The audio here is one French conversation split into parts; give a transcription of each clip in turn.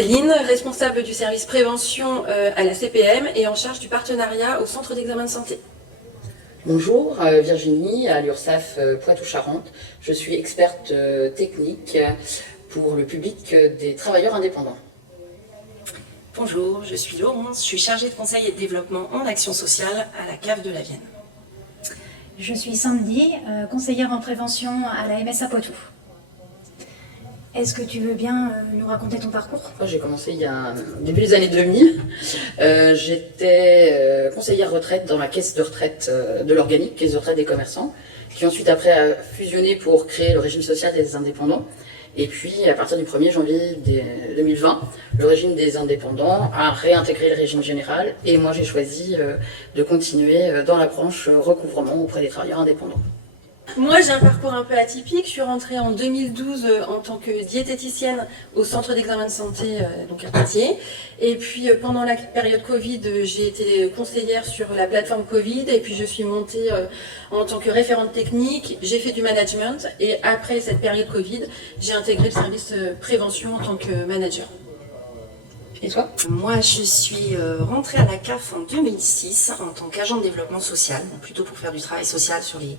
Céline, responsable du service prévention à la CPM et en charge du partenariat au centre d'examen de santé. Bonjour, Virginie, à l'URSSAF Poitou-Charentes. Je suis experte technique pour le public des travailleurs indépendants. Bonjour, je suis Laurence, je suis chargée de conseil et de développement en action sociale à la CAF de la Vienne. Je suis Sandy, conseillère en prévention à la MSA Poitou. Est-ce que tu veux bien nous raconter ton parcours ? J'ai commencé il y a début des années 2000. J'étais conseillère retraite dans la caisse de retraite de l'organique, caisse de retraite des commerçants, qui ensuite après a fusionné pour créer le régime social des indépendants. Et puis à partir du 1er janvier 2020, le régime des indépendants a réintégré le régime général et moi j'ai choisi de continuer dans la branche recouvrement auprès des travailleurs indépendants. Moi, j'ai un parcours un peu atypique. Je suis rentrée en 2012 en tant que diététicienne au centre d'examen de santé, donc à Poitiers. Et puis, pendant la période Covid, j'ai été conseillère sur la plateforme Covid. Et puis, je suis montée en tant que référente technique. J'ai fait du management. Et après cette période Covid, j'ai intégré le service prévention en tant que manager. Et toi ? Moi, je suis rentrée à la CAF en 2006 en tant qu'agent de développement social, plutôt pour faire du travail social sur les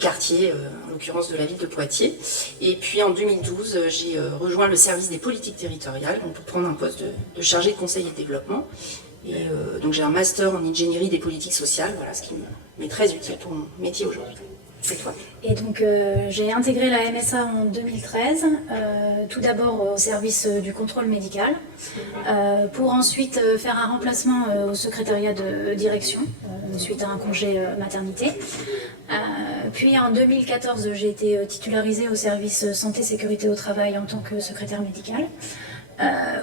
quartiers, en l'occurrence de la ville de Poitiers. Et puis en 2012, j'ai rejoint le service des politiques territoriales donc pour prendre un poste de chargé de conseil et de développement. Et donc j'ai un master en ingénierie des politiques sociales, voilà, ce qui m'est très utile pour mon métier aujourd'hui. C'est toi. Et donc j'ai intégré la MSA en 2013, tout d'abord au service du contrôle médical, pour ensuite faire un remplacement au secrétariat de direction, suite à un congé maternité. Puis en 2014, j'ai été titularisée au service santé-sécurité au travail en tant que secrétaire médicale,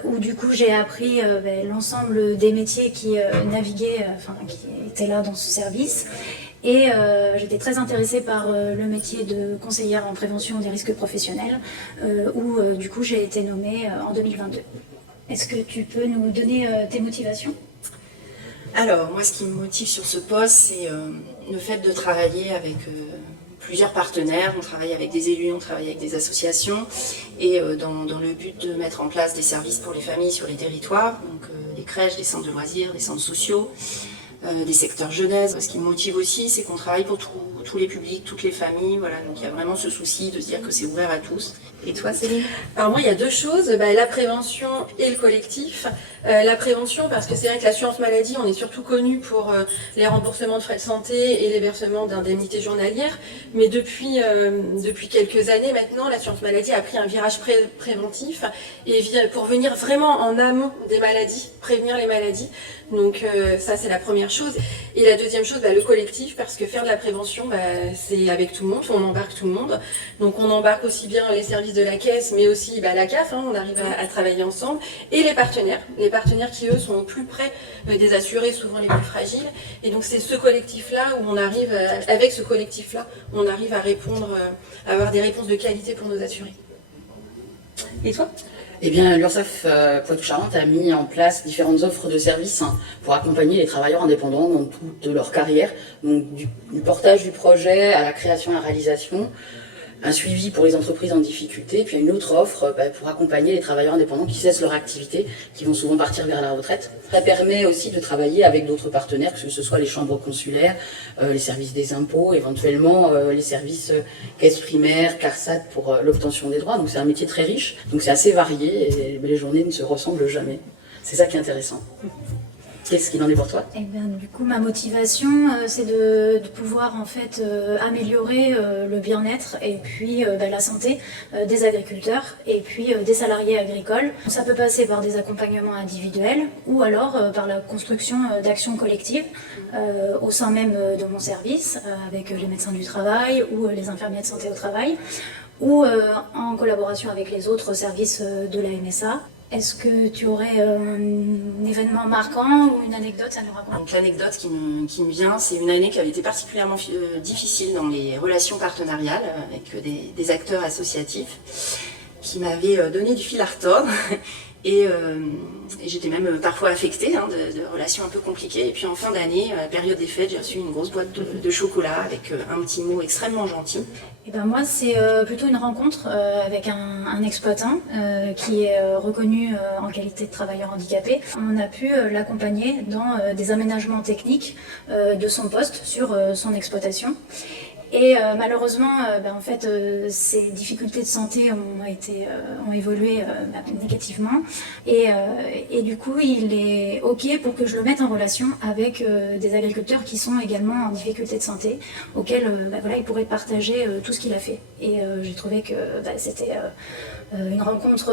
où du coup j'ai appris l'ensemble des métiers qui naviguaient, qui étaient là dans ce service. Et j'étais très intéressée par le métier de conseillère en prévention des risques professionnels, où du coup j'ai été nommée en 2022. Est-ce que tu peux nous donner tes motivations ? Alors, moi, ce qui me motive sur ce poste, c'est le fait de travailler avec plusieurs partenaires. On travaille avec des élus, on travaille avec des associations, et dans le but de mettre en place des services pour les familles sur les territoires, donc des crèches, des centres de loisirs, des centres sociaux, des secteurs jeunesse. Ce qui me motive aussi, c'est qu'on travaille pour tous les publics, toutes les familles, voilà. Donc il y a vraiment ce souci de se dire que c'est ouvert à tous. Et toi, Céline ? Alors moi, il y a deux choses, la prévention et le collectif. La prévention, parce que c'est vrai que l'assurance maladie, on est surtout connu pour les remboursements de frais de santé et les versements d'indemnités journalières. Mais depuis quelques années maintenant, l'assurance maladie a pris un virage préventif et pour venir vraiment en amont des maladies, prévenir les maladies. Donc ça, c'est la première chose. Et la deuxième chose, le collectif, parce que faire de la prévention, c'est avec tout le monde, on embarque tout le monde. Donc on embarque aussi bien les services de la caisse, mais aussi la CAF, on arrive à travailler ensemble, et les partenaires qui eux sont au plus près des assurés, souvent les plus fragiles. Et donc c'est ce collectif-là où on arrive, avec ce collectif-là, on arrive à répondre, à avoir des réponses de qualité pour nos assurés. Et toi ? Eh bien, l'URSSAF Poitou-Charentes a mis en place différentes offres de services pour accompagner les travailleurs indépendants dans toute leur carrière, donc du portage du projet à la création et à la réalisation, un suivi pour les entreprises en difficulté, puis une autre offre pour accompagner les travailleurs indépendants qui cessent leur activité, qui vont souvent partir vers la retraite. Ça permet aussi de travailler avec d'autres partenaires, que ce soit les chambres consulaires, les services des impôts, éventuellement les services caisse primaire, CARSAT pour l'obtention des droits. Donc c'est un métier très riche, donc c'est assez varié et les journées ne se ressemblent jamais. C'est ça qui est intéressant. Qu'est-ce qu'il en est pour toi ? Eh bien, du coup, ma motivation, c'est de pouvoir en fait améliorer le bien-être et puis la santé des agriculteurs et puis des salariés agricoles. Ça peut passer par des accompagnements individuels ou alors par la construction d'actions collectives au sein même de mon service, avec les médecins du travail ou les infirmiers de santé au travail, ou en collaboration avec les autres services de la MSA. Est-ce que tu aurais un événement marquant ou une anecdote à nous raconter ? Donc l'anecdote qui me vient, c'est une année qui avait été particulièrement difficile dans les relations partenariales avec des acteurs associatifs qui m'avaient donné du fil à retordre. Et j'étais même parfois affectée de relations un peu compliquées. Et puis en fin d'année, à la période des fêtes, j'ai reçu une grosse boîte de chocolat avec un petit mot extrêmement gentil. Et ben moi, c'est plutôt une rencontre avec un exploitant qui est reconnu en qualité de travailleur handicapé. On a pu l'accompagner dans des aménagements techniques de son poste sur son exploitation. Et malheureusement, en fait, ces difficultés de santé ont évolué négativement. Et du coup, il est OK pour que je le mette en relation avec des agriculteurs qui sont également en difficulté de santé, auxquels il pourrait partager tout ce qu'il a fait. Et j'ai trouvé que c'était une rencontre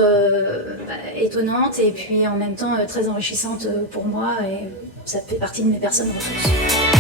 étonnante et puis en même temps très enrichissante pour moi. Et ça fait partie de mes personnes ressources.